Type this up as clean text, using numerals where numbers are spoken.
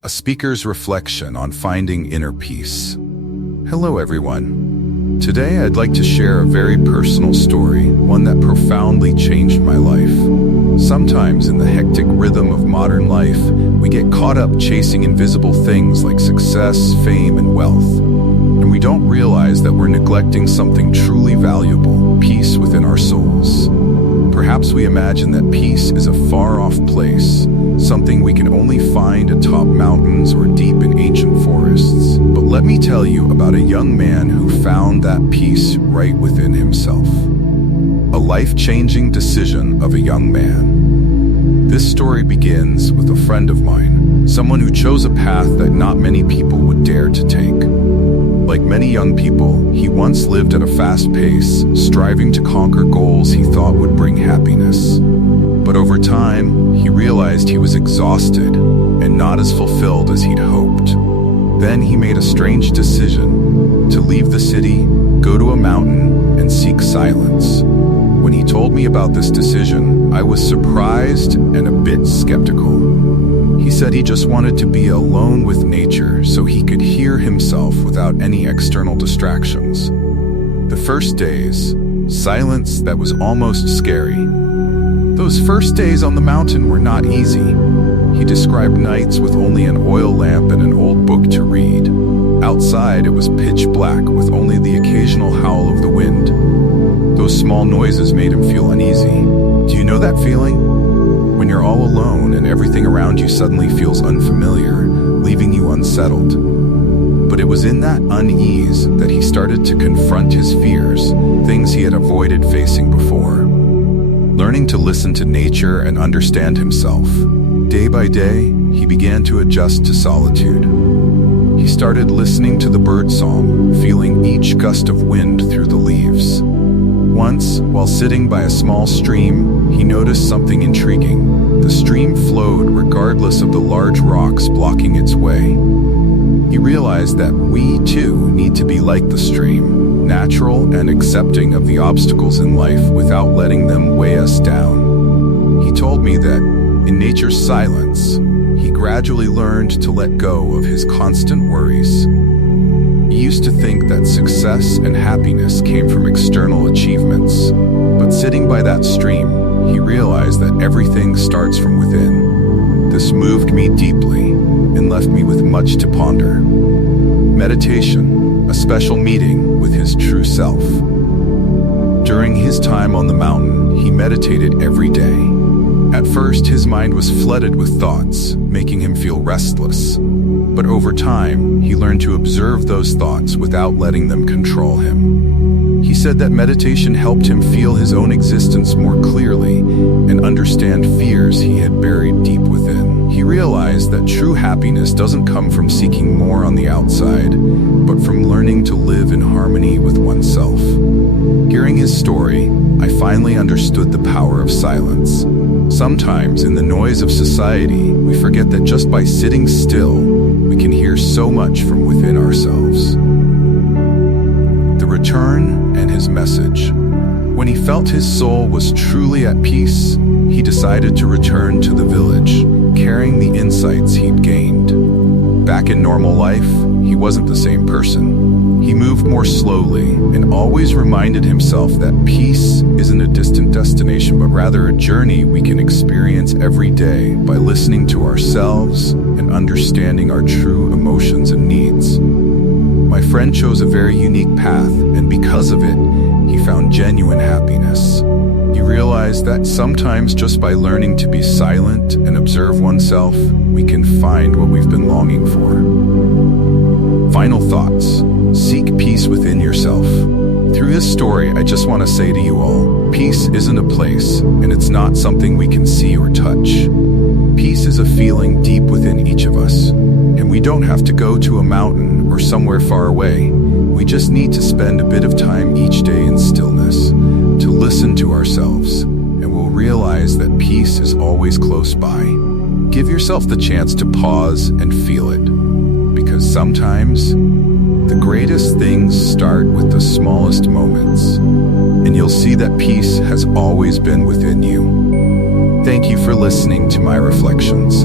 a speaker's reflection on finding inner peace. Hello everyone. Today I'd like to share a very personal story, one that profoundly changed my life. Sometimes in the hectic rhythm of modern life, we get caught up chasing invisible things like success, fame, and wealth. And we don't realize that we're neglecting something truly valuable, peace within our souls. Perhaps we imagine that peace is a far-off place, something we can only find atop mountains or deep in ancient forests. But let me tell you about a young man who found that peace right within himself. A life-changing decision of a young man. This story begins with a friend of mine, someone who chose a path that not many people would dare to take. Like many young people, he once lived at a fast pace, striving to conquer goals he thought would bring happiness. But over time, he realized he was exhausted and not as fulfilled as he'd hoped. Then he made a strange decision to leave the city, go to a mountain, and seek silence. When he told me about this decision, I was surprised and a bit skeptical. He said he just wanted to be alone with nature so he could hear himself without any external distractions. The first days, silence that was almost scary. Those first days on the mountain were not easy. He described nights with only an oil lamp and an old book to read. Outside, it was pitch black with only the occasional howl of the wind. Those small noises made him feel uneasy. Do you know that feeling? When you're all alone and everything around you suddenly feels unfamiliar, leaving you unsettled. But it was in that unease that he started to confront his fears, things he had avoided facing before. Learning to listen to nature and understand himself. Day by day, he began to adjust to solitude. He started listening to the birdsong, feeling each gust of wind through the leaves. Once, while sitting by a small stream, he noticed something intriguing. The stream flowed regardless of the large rocks blocking its way. He realized that we, too, need to be like the stream, natural and accepting of the obstacles in life without letting them weigh us down. He told me that, in nature's silence, he gradually learned to let go of his constant worries. He used to think that success and happiness came from external achievements, but sitting by that stream, he realized that everything starts from within. This moved me deeply and left me with much to ponder. Meditation, a special meeting with his true self. During his time on the mountain, he meditated every day. At first, his mind was flooded with thoughts, making him feel restless. But over time, he learned to observe those thoughts without letting them control him. He said that meditation helped him feel his own existence more clearly and understand fears he had buried deep within. He realized that true happiness doesn't come from seeking more on the outside, but from learning to live in harmony with oneself. Hearing his story, I finally understood the power of silence. Sometimes, in the noise of society, we forget that just by sitting still, we can hear so much from within ourselves. The return and his message. When he felt his soul was truly at peace, he decided to return to the village, carrying the insights he'd gained. Back in normal life, he wasn't the same person. He moved more slowly and always reminded himself that peace isn't a distant destination, but rather a journey we can experience every day by listening to ourselves and understanding our true emotions and needs. My friend chose a very unique path, and because of it, he found genuine happiness. He realized that sometimes just by learning to be silent and observe oneself, we can find what we've been longing for. Final thoughts. Seek peace within yourself. Through his story, I just want to say to you all, peace isn't a place, and it's not something we can see or touch. Peace is a feeling deep within each of us, and we don't have to go to a mountain or somewhere far away. We just need to spend a bit of time each day in stillness, to listen to ourselves, and we'll realize that peace is always close by. Give yourself the chance to pause and feel it, because sometimes the greatest things start with the smallest moments, and you'll see that peace has always been within you. Thank you for listening to my reflections.